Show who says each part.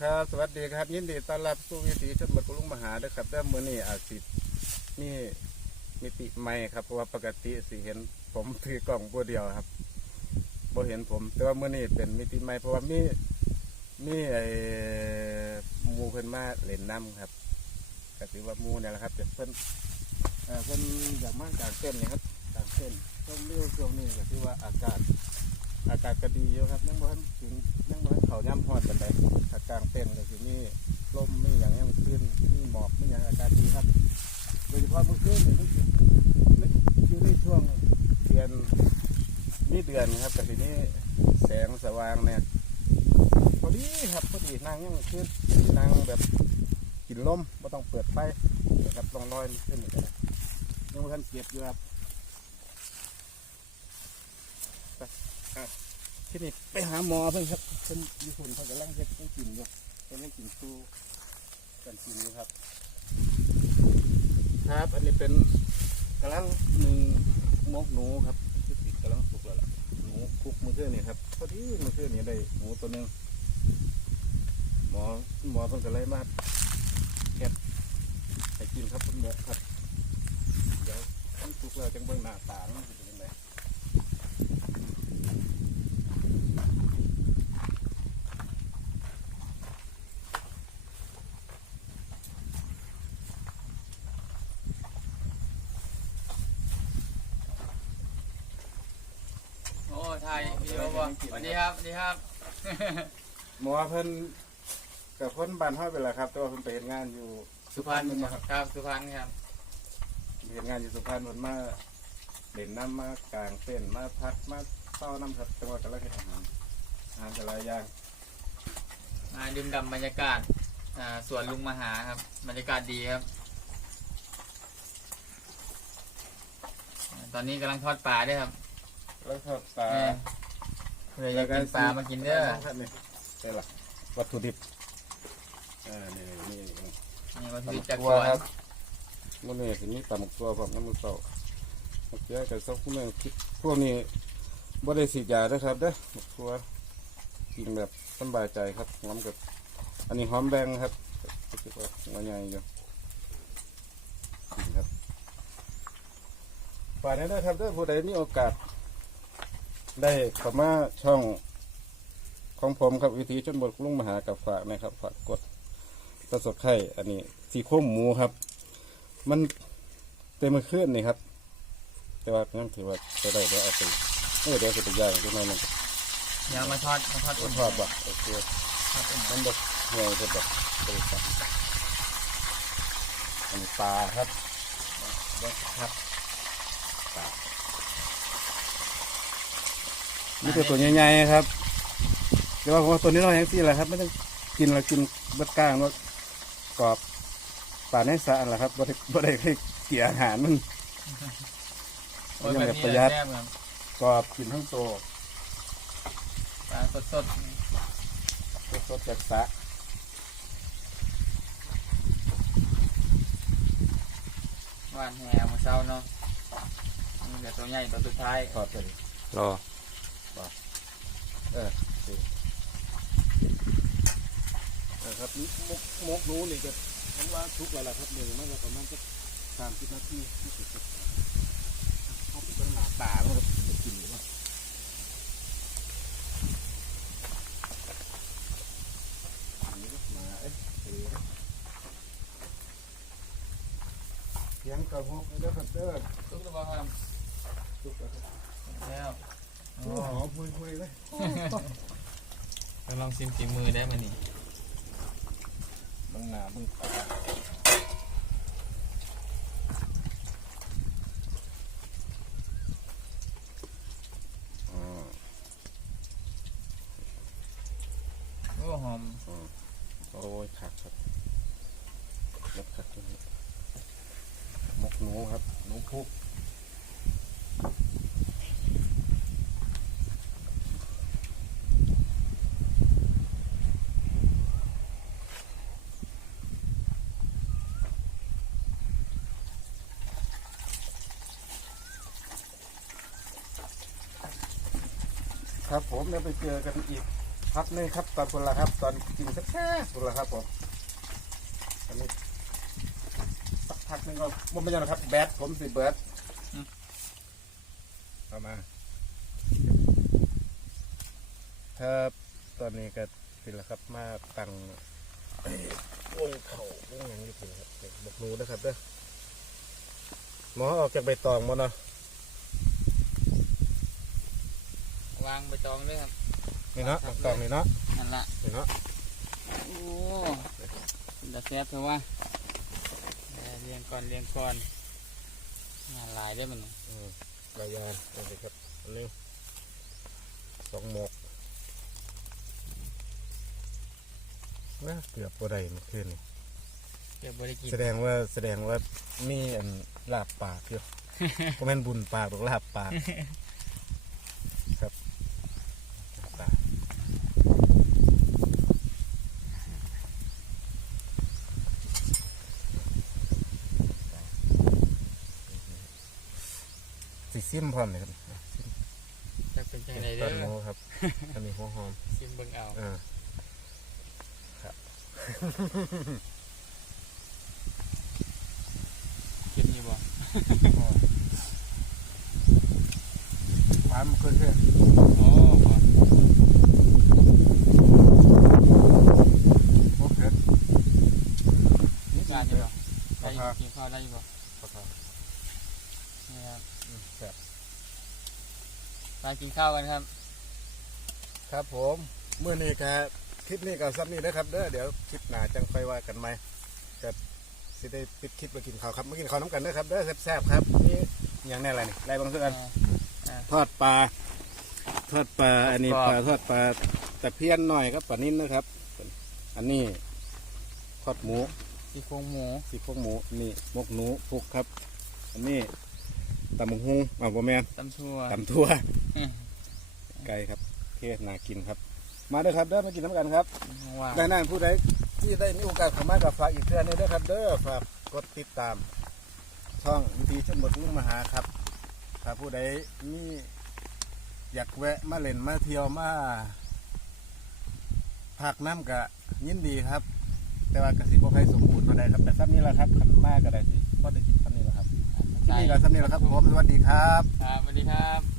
Speaker 1: ครับสวัสดีครับ ยินดีต้อนรับสู่วิถีชนบทกรุงมหาเด้อครับเด้อมื้อนี้อาสินี่มิติใหม่ครับเพราะว่าปกติสิเห็น ผมถือกล่องบัวเดียวครับบ่เห็นผม แต่ว่ามื้อนี้เป็นมิติใหม่เพราะว่ามีมีไอ้หมูเพิ่นมาเล่นน้ำครับก็ถือว่าหมูเนี่ยแหละครับจะเพิ่นเอ่อเพิ่นอยากมาจากเส้นนี่ครับจากเส้นช่วงนี้ช่วงนี้ก็ถือว่าอากาศ อากาศก็ดีอยู่ครับยังบ่ทันถึงยังบ่ทันเขาย่ำฮอดปานใดอากางเต้นก็สิมีลมมีหยังยังขึ้นมีหมอกมีหยังอากาศดีครับ ว่าเมื่อคืนนี่มันอยู่ในช่วงเดือนมีเดือนครับก็สิมีแสงสว่างเนี่ยพอดีครับพอดีนั่งยังขึ้นนั่งแบบกินลมไม่ต้องเปิดไฟนะครับต้องลอยขึ้นนี่ก็ได้ยังบ่ทันเก็บอยู่ครับที่นี่ไปหาหมอเพิ่นครับเพิ่นญี่ปุ่นเขากำลังเฮ็ดให้กินอยู่เพิ่นให้กินสู้กันกินอยู่ครับ ครับ อันนี้เป็นกระลังหนึ่งมกหนูครับที่ติดกระลังสุกแล้วล่ะหนูคุกมือเทื่อนี่ครับพอดีมือเทื่อนี่ได้หมูตัวหนึงหมอหมอเพิ่นก็เลยมาแคบให้กินครับเพิ่นบอกครับเดี๋ยวต้องสุกแล้วจังเบิ่งหน้าตามันสิเนยัง ไง
Speaker 2: โอ้ไทยวิดีโอบ่สวัสดีครับสวัสดีครับ
Speaker 1: หมอเพิ่นกับคนบ้านเฮาไปแล้วครับ แต่ว่าเพิ่นไปเฮ็ดงานอยู่
Speaker 2: สุพรรณ
Speaker 1: แม่นบ่ครับ
Speaker 2: ครับสุพรรณครับ
Speaker 1: เฮ็ดงานอยู่สุพรรณเพิ่นมาเล่นน้ำมากลางเต้นท์มาพักมาเศร้าน้ำครับจังหวัดกาฬสินธุ์อาหารอาหารแต่ละอย่าง
Speaker 2: มาดื่มด่ำบรรยากาศอ่าสวนลุงมหาครับ บรรยากาศดีครับอ่าตอนนี้กำลังทอดปลาด้วยครับ
Speaker 1: แล้วก็ปลา
Speaker 2: เออเพื่ออยากกินปลามากินเด้อ
Speaker 1: ครับนี่ใช่ล่ะวัตถุดิบอ่านี่นี่นี่
Speaker 2: นี่วัตถุดิบจาก
Speaker 1: ตำ
Speaker 2: ส
Speaker 1: บั
Speaker 2: ว
Speaker 1: วนครับมื้อนี้สิมีตำบักตัวพร้อมน้ำมันเศร้าเมื่อกี้กับซอกพวกนี้พวกนี้บ่ได้ฉีดยาเด้อครับเด้อบักตัวกินแบบสำบายใจครับหอมกับ อันนี้หอมแบงครับรู้สึกว่าหัวใหญ่อยู่นี่ครับฝากนี้ด้วยครับถ้าผู้ใดมีโอกาส ได้เข้ามาช่องของผมครับวิธีชนบทลุงมหากับฝากนะครับ ฝากกดประสบไข่อันนี้สีโครงหมูครับ มันเต็มมือขึ้นนี่ครับ แต่ว่ายังถือว่าจะได้เดี๋ยวเอาไปเออเดี๋ยวจะไปย่างขึ้นมาหนึ่ง
Speaker 2: เดี๋ยวมาทอดมาทอด
Speaker 1: อุ่
Speaker 2: อุ่
Speaker 1: น
Speaker 2: น
Speaker 1: ทอดบ่โอเค
Speaker 2: ทอดอุ่น
Speaker 1: มันแบบเหี่ยวจะแบบบริษัทอันนี้ปลาครับเด็กครับปลา นี่ตัวตัวใหญ่ๆครับแต่ว่าผมว่าตัวนี้เราแห้งซี่แหละครับ ไม่ต้องกินเรากินเบัดกลางว่ากรอบปลาในสระนั่นแหละครับบ่ได้บ่ได้ให้เกี่ยอาหารมัน
Speaker 2: โอ้ย
Speaker 1: ยัง
Speaker 2: แบบ
Speaker 1: แบบ
Speaker 2: นี้
Speaker 1: ประห
Speaker 2: แห
Speaker 1: ยั
Speaker 2: ละ
Speaker 1: ด
Speaker 2: แซ่บครับ
Speaker 1: กรอบกินทั้งโต
Speaker 2: ปลาสด
Speaker 1: สดๆจากสระ
Speaker 2: ๆหวานแหวมาเช้าเนาะนี่เดี๋ยวตัวใหญ่ตัวสุดท้าย
Speaker 1: ทอดไปเลย
Speaker 3: รอ
Speaker 1: เออสิเออครับมกมกนู้นี่ก็ผมว่าทุกแล้วล่ะครับหนึ่งมันก็ประมาณสักสามสิบนาทีที่สุดเข้าไปเป็นหนาตาแล้วครับจะกินหรือเปล่าเสียงกระหกเด้อครับเด้อ
Speaker 2: ทุกตัวครับ
Speaker 1: ทุกแล้วครับ
Speaker 2: แล้ว
Speaker 1: หอมหุยๆเลย
Speaker 2: ลองชิมฝีมือได้มานี่
Speaker 1: เบังหน้าเบังตาอ่า
Speaker 2: โอ้หอม
Speaker 1: โอ้ยขักครับยับขักตัวนี้มกหนูครับหนูพุก ครับผมเดี๋ยวไปเจอกันอีกพักหนึงครับ ตอนคนละครับ ตอนกินสักแค่คนละครับผมอันนี้สักพักนึงก็บ่ไม่ยังนะครับ แบตผมสิเบิร์ดเอามา ครับตอนนี้ก็สิแล้วครับมาตังวงเข่าวงหยังอยู่ทีครับเด็กบกนูนะครับเด้อหมอออกจากใบตองมดเนาะ
Speaker 2: วางใบตองด้วยครับ
Speaker 1: นี่เนาะใบตองนี่เนาะ
Speaker 2: นั่นละ
Speaker 1: นี่เนาะ
Speaker 2: โอ้เป็นตาแซ่บเพราะว่าเอ่อเรียงก่อนเรียงก่อนงานหลายได้อมัน
Speaker 1: อืมรายยานโอเคครับอันนี้สองหมกว่าเกือบบ่ได้เมื่อคืนนี่
Speaker 2: เดี๋ยวบริกิน
Speaker 1: แสดงว่าแสดงว่ามีอันลาบปากอยู่ก็แม่นบุญปากหรอกลาบปาก ครับปาก สิซิมพร้อมเลยครับ
Speaker 2: จะเป็นจังได
Speaker 1: ต
Speaker 2: เด้
Speaker 1: อนหมู
Speaker 2: อ
Speaker 1: ครับ อันนี้หัวหอม
Speaker 2: ชิมเบิ่งเอา
Speaker 1: อ่า
Speaker 2: กินอยู่บ่
Speaker 1: หวานมันขึ้นเรื่อย
Speaker 2: โอ้บ่
Speaker 1: โอเคนี่
Speaker 2: กา
Speaker 1: การ
Speaker 2: อ
Speaker 1: อยู่ยู่
Speaker 2: บ่ได้อยู่กินข้าวได้อยู่บ่นี่ครับ
Speaker 1: ครับ
Speaker 2: ไปกินข้าวกันครับ
Speaker 1: ครับผมเมื่อนี้ครับคลิปนี้ก็ซ้ำนี้นะครับเด้อเดี๋ยวคลิปหน้าจังค่อยว่ากันไหมจะสิได้ปิดคลิปมากินข้าวครับมากินข้าวน้ำกันเด้อครับเด้อแซ่บๆครับนี่อย่างแน่อะไรนี่ไรบางส่วน
Speaker 2: อ่า
Speaker 1: ทอดปลาทอดปลาอันนี้
Speaker 2: กรอบ
Speaker 1: ปลาทอดปลาตะเพียนหน่อยครับปลานิ่นนะครับ อันนี้ทอดหมู
Speaker 2: ซี่โครงหมู
Speaker 1: ซี่โครงหมูนี่หมกหนูพุกครับ อันนี้ ตำบักฮุงอ่าวบะแมน
Speaker 2: ตำชั่ว
Speaker 1: ตำทั่ว
Speaker 2: อืม
Speaker 1: ไก่ครับเทศนากินครับ มาเด้อครับเด้อมากินน้ำกันครับ
Speaker 2: ว่าง
Speaker 1: ดังนั้นผู้ใดที่ได้มีโอกาสเข้ามากับฝากอีกเทื่อหนึงเด้อครับ เด้อฝากกดติดตาม ช่องวิธีชนบทลุงมหาครับถ้าผู้ใดมีอยากแวะมาเล่นมาเที่ยวมาพักน้ำกะยินดีครับ แต่ว่ากสิบ่ใครสมบูรณ์ก็ได้ครับ แต่ซ้ำนี้แหละครับขันมากก็ได้สิก็ได้กิน ซ้ำนี้แหละครับที่นี่ก็สำเร็จแล้วครับผมสวัสดีครับ
Speaker 2: ครับสวัสดีครับ